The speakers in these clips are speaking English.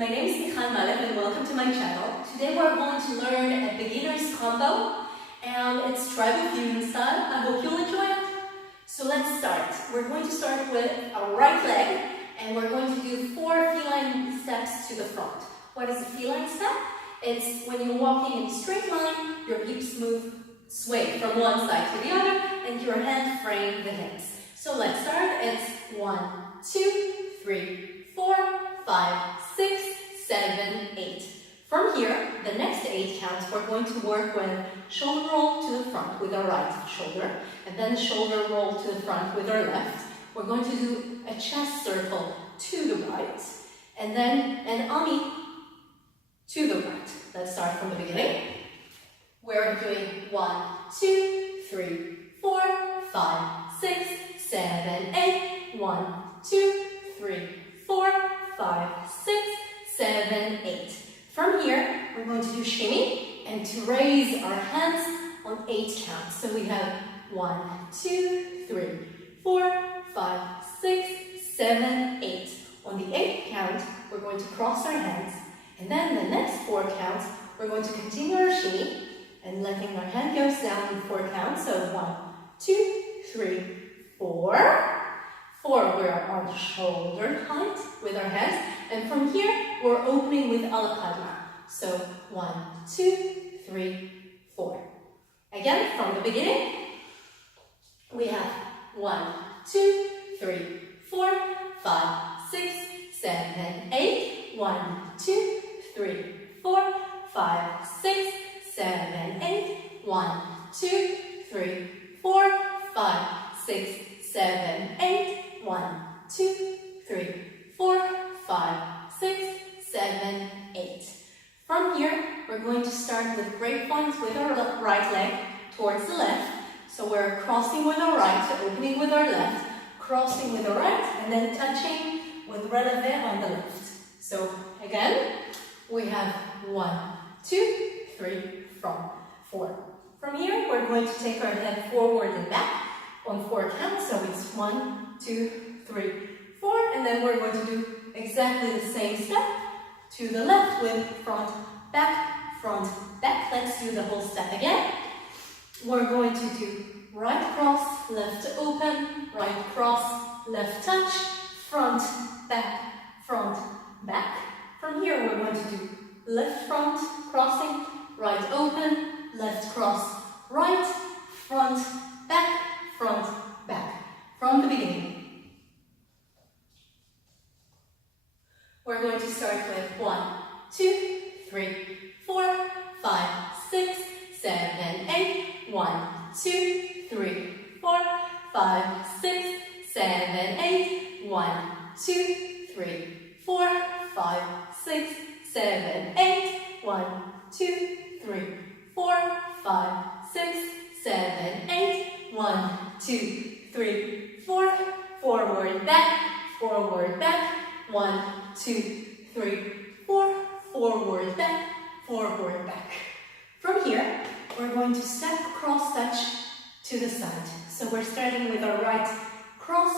My name is Michalle Malev and welcome to my channel. Today we're going to learn a beginner's combo and it's tribal fusion style. I hope you'll enjoy it. So let's start. We're going to start with our right leg and we're going to do 4 feline steps to the front. What is a feline step? It's when you're walking in a straight line, your hips sway from one side to the other and your hand frame the hips. So let's start. It's 1, 2, 3, 4, 5, 6, 7, 8. From here, the next 8 counts, we're going to work with shoulder roll to the front with our right shoulder, and then shoulder roll to the front with our left. We're going to do a chest circle to the right, and then an ami to the right. Let's start from the beginning. We're doing 1, 2, 3, 4, 5, 6, 7, 8. 1, 2, 3, 4, 5, 6, 7, 8. From here, we're going to do shimmy and to raise our hands on 8 counts. So we have 1, 2, 3, 4, 5, 6, 7, 8. On the 8th count, we're going to cross our hands. And then the next 4 counts, we're going to continue our shimmy and letting our hand go down in 4 counts. So 1, 2, 3, 4. 4, we're on shoulder height with our hands. And from here, we're opening with Alapadma. So 1, 2, 3, 4. Again, from the beginning, we have 1, 2, 3, 4, 5, 6, 7, 8. 1, 2, 3, 4, 5, 6, 7, 8. 1, 2, 3, 4, 5, 6, 7, 8. 1, 2, 3, 4, 5, 6, 7, 8. From here, we're going to start with grapevines with our right leg towards the left. So we're crossing with our right, opening with our left, crossing with our right, and then touching with releve on the left. So again, we have 1, 2, 3, 4. From here, we're going to take our head forward and back on 4 counts. So it's 1, 2, 3, 4, and then we're going to do exactly the same step to the left with front, back, front, back. Let's do the whole step again. We're going to do right cross, left open, right cross, left touch, front, back, back. From here, we're going to do left front, crossing, right open, left cross, right, front, back, back. From the beginning. We're going to start with 1, 2, 3, 4, 5, 6, 7, 8. 1, 2, 3, 4, 5, 6, 7, 8. 1, 2, 3, 4, 5, 6, 7, 8. 1, 2, 3, 4, 5, 6, 7, 8. 1, 2, 3, 4. Forward, back, forward, back. 1, 2, 3, 4. Forward, back, forward, back. From here, we're going to step cross touch to the side. So we're starting with our right cross,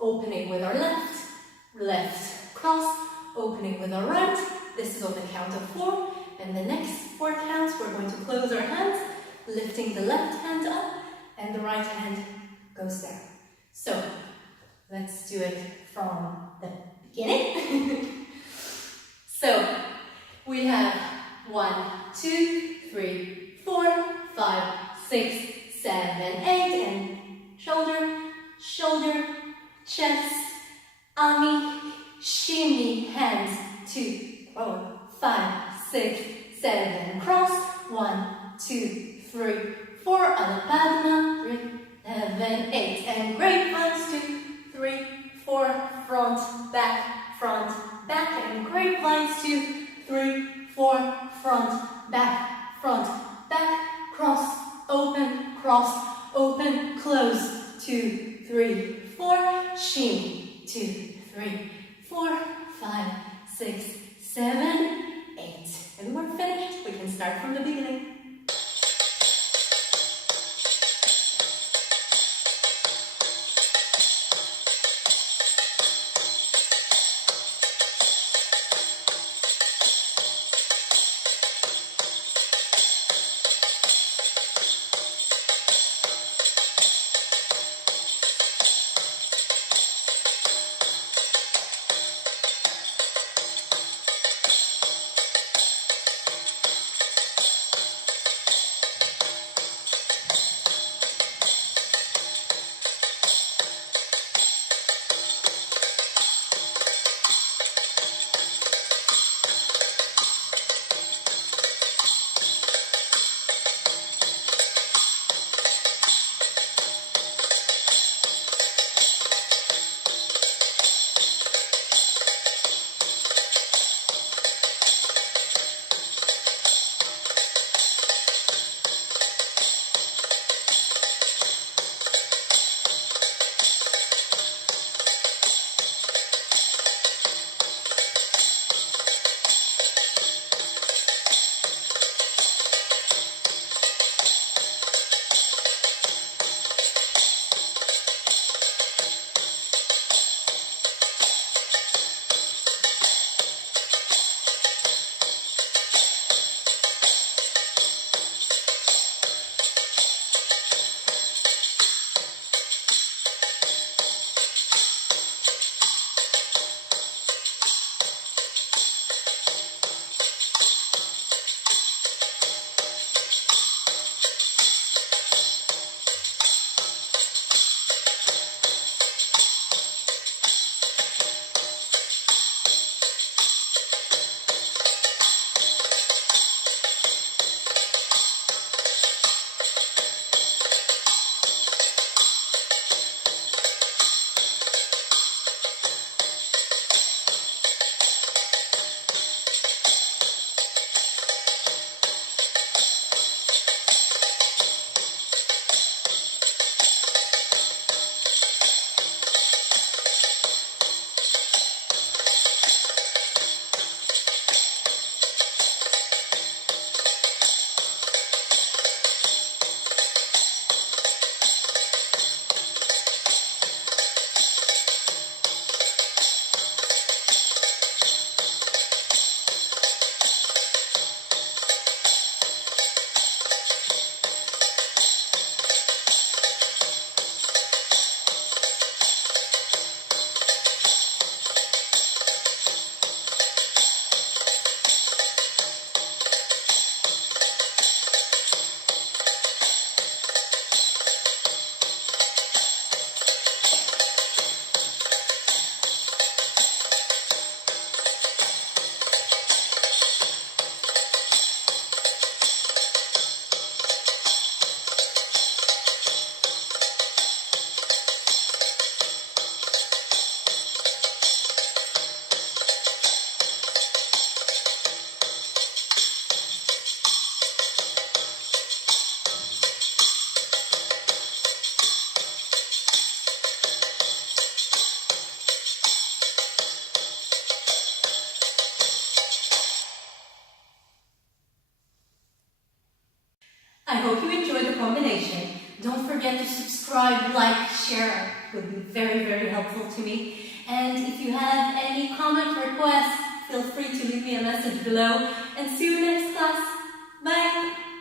opening with our left, left cross, opening with our right. This is on the count of 4. And the next 4 counts, we're going to close our hands, lifting the left hand up and the right hand goes down. So let's do it from the beginning. So we have 1, 2, 3, 4, 5, 6, 7, 8, and shoulder, shoulder, chest, ami, shimmy, hands, 2, 4, 5, 6, 7, cross, 1, 2, 3, 4, Alapadma, 7, 8, and grapevines, 2, 3, 4, front, back, and grapevines, 2, 3, 4, front, back, cross, open, close, 2, 3, 4, shimmy, 2, 3, 4, 5, 6, 7, 8. And we're finished. We can start from the beginning. forget to subscribe, like, share. It would be very, very helpful to me. And if you have any comment or request, feel free to leave me a message below. And see you next class. Bye!